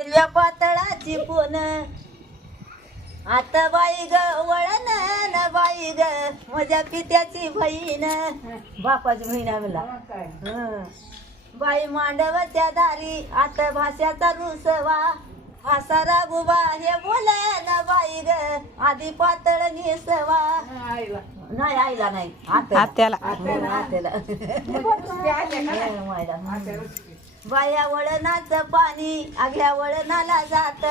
हिरव्या पातळाची पोन आता बाई ग वळण न बाई ग माझ्या पित्याची बहीण बापाची बहीण मला हं. बाई मांडवच्या दारी आता भाषाचा रुसवा हासा रागुबा हे बोल न बाई ग आधी पातळ नेसवा नाही आईला नाही आत्याला. आत्याला. आत्याला. हं. बाया वळणाचं पाणी आग्या वळणाला जात.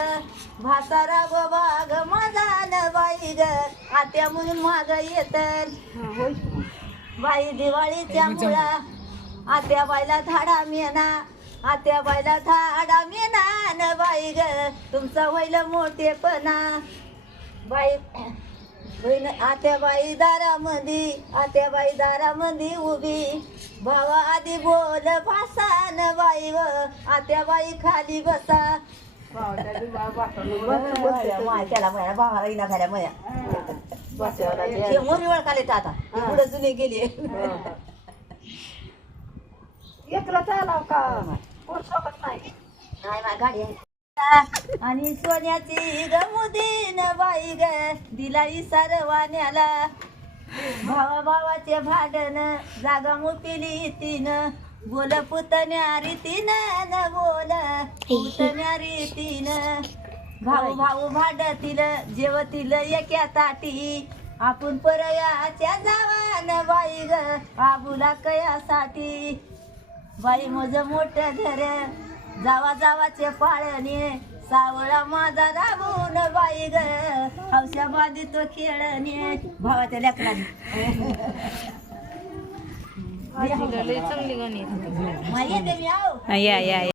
भासारा बाग माझा न बाई ग आत्या म्हणून माग येत. बाई दिवाळीच्या मुळा आत्या बाईला धाडा मेना आत्या बाईला धाडा मेना न बाई ग तुमचा होईल मोठेपणा. बाई बहीण आत्याबाई दारामंदी आत्याबाई दारामंदी उभी. भावा आधी बोल भाषा न बाई व आत्याबाई खाली बसा. माय त्याला माया भावाला इना झाल्या माया मोरी ओळखाले तर आता. पुढे जुने गेली. एकला चालाव का? कोण सोबत नाही. नाही माझी गाडी आहे. आणि सोन्याची गमुदीन बाई ग दिला सरवाण्याला. भावा भावाचे भांडण जागा मुपिली तीन. बोल पुतण्या रीतीन न बोल पुतण्या रीतीन भाऊ भाऊ भांडतील जेवतील एका ताटी. आपण परयाच्या जावान बाई ग आबुला कयासाठी. बाई मज मोठं घर जावा जावाचे पाळणे. सावळा माझा राबून बाई ग. हौशा बाधी तो खेळणे भावाच्या आहो. या या.